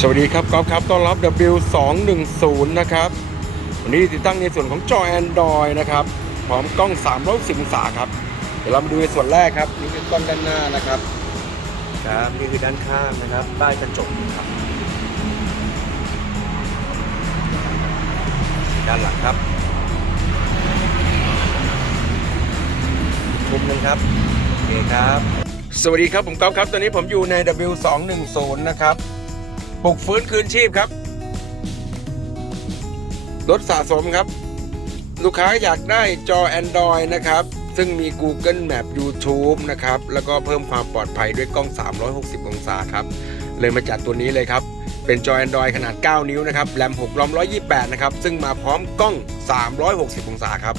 สวัสดีครับกอล์ฟครับต้อนรับ W210 นะครับ วันนี้ติดตั้งในส่วนของจอ Android นะครับ พร้อมกล้อง360องศาครับ เดี๋ยวเรามาดูในส่วนแรกครับ นี่คือกล้องด้านหน้านะครับ ครับนี่คือด้านข้างนะครับใต้กระจกครับ ด้านหลังครับมุมหนึงครับโอเคครับ สวัสดีครับผมก๊อฟครับ ตอนนี้ผมอยู่ใน W210 นะครับ ปลุกฟื้นคืนชีพครับ รถสะสมครับ ลูกค้าอยากได้จอ Android นะครับ ซึ่งมี Google Map YouTube นะครับ แล้วก็เพิ่มความปลอดภัยด้วยกล้อง 360 องศาครับ เลยมาจัดตัวนี้เลยครับ เป็นจอ Android ขนาด 9 นิ้วนะครับแรม6รอม128 นะครับ ซึ่งมาพร้อมกล้อง 360 องศาครับ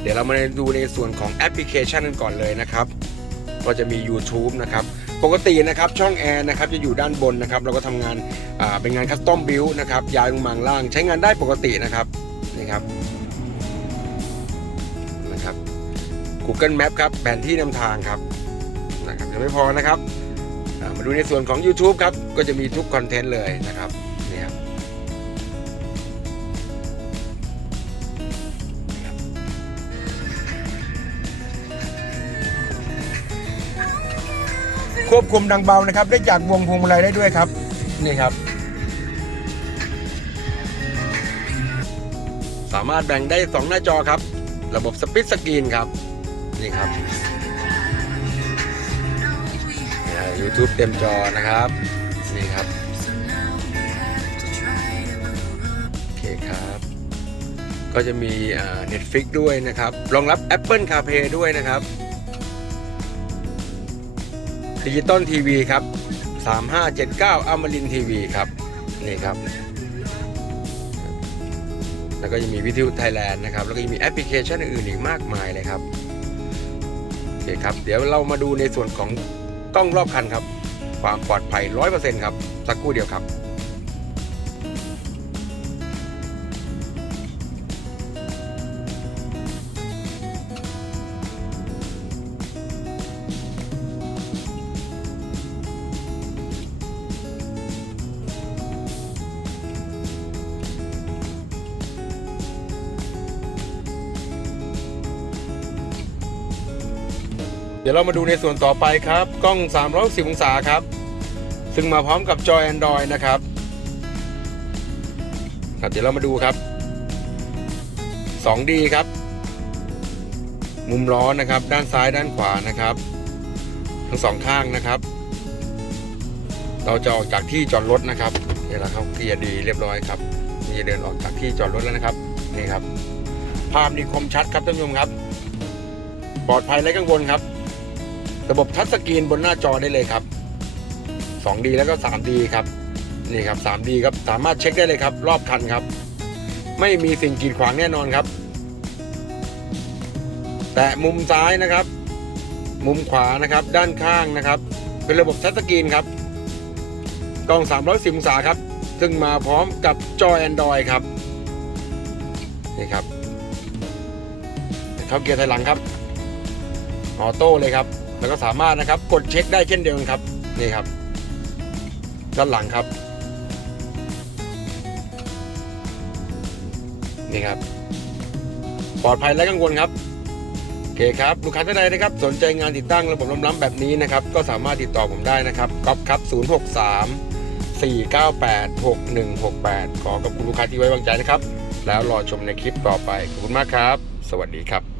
เดี๋ยวเรามาดูในส่วนของแอปพลิเคชันกันก่อนเลยนะครับ ก็จะมี YouTube นะครับ ปกตินะครับช่องแอร์นะครับจะอยู่ด้านบนนะครับเราก็ทำงานเป็นงานคัสตอมบิลนะครับย้ายลงมาข้างล่างใช้งานได้ปกตินะครับนี่ครับนะครับ Google Map ครับแผนที่นำทางครับนะครับยังไม่พอนะครับมาดูในส่วนของ YouTube ครับก็จะมีทุกคอนเทนต์เลยนะครับ ควบคุมดังเบานะครับ ได้จากวงพวงมาลัยได้ด้วยครับ นี่ครับ สามารถแบ่งได้ 2 หน้าจอครับ ระบบสปิ t สกรีนครับ นี่ครับยูทูบเต็มจอนะครับ นี่ครับ โอเคครับ ก็จะมีเน็ตฟิกด้วยนะครับ รองรับ Apple CarPlay ด้วยนะครับ ดิจิตอลทีวีครับ 3579อมรินทีวีครับ นี่ครับ แล้วก็ยังมีวิทยุไทยแลนด์นะครับ แล้วก็ยังมีแอปพลิเคชันอื่นอีกมากมายเลยครับโอเคครับ เดี๋ยวเรามาดูในส่วนของกล้องรอบคันครับ ความปลอดภัย 100%ครับ สักครู่เดียวครับ เดี๋ยวเรามาดูในส่วนต่อไปครับ กล้อง310องศาครับ ซึ่งมาพร้อมกับจอ Android นะครับครับเดี๋ยวเรามาดูครับ 2D ครับ มุมล้อนะครับ ด้านซ้ายด้านขวานะครับ ทั้งสองข้างนะครับ เราจะออกจากที่จอดรถนะครับเดี๋ยวเราเขาเคลียร์ดีเรียบร้อยครับนี่จะเดินออกจากที่จอดรถแล้วนะครับนี่ครับ ภาพนี่คมชัดครับท่านผู้ชมครับ ปลอดภัยและกังวลครับ ระบบทัชสกรีนบนหน้าจอได้เลยครับ 2D แล้วก็ 3D ครับนี่ครับ 3D ครับสามารถเช็คได้เลยครับ รอบคันครับ ไม่มีสิ่งกีดขวางแน่นอนครับ แต่มุมซ้ายนะครับ มุมขวานะครับ ด้านข้างนะครับ เป็นระบบทัชสกรีนครับกล้อง 310องศาครับ ซึ่งมาพร้อมกับจอ Android ครับนี่ครับเข้าเกียร์ถอยหลังครับออโต้เลยครับ แล้วก็สามารถนะครับกดเช็คได้เช่นเดียวกันครับนี่ครับ ด้านหลังครับนี่ครับ ปลอดภัยและกังวลครับโอเคครับลูกค้าท่านใดนะครับ สนใจงานติดตั้งระบบล้ำๆแบบนี้นะครับ ก็สามารถติดต่อผมได้นะครับก๊อฟครับ 063 498 6168 ขอขอบคุณลูกค้าที่ไว้วางใจนะครับ แล้วรอชมในคลิปต่อไป ขอบคุณมากครับ สวัสดีครับ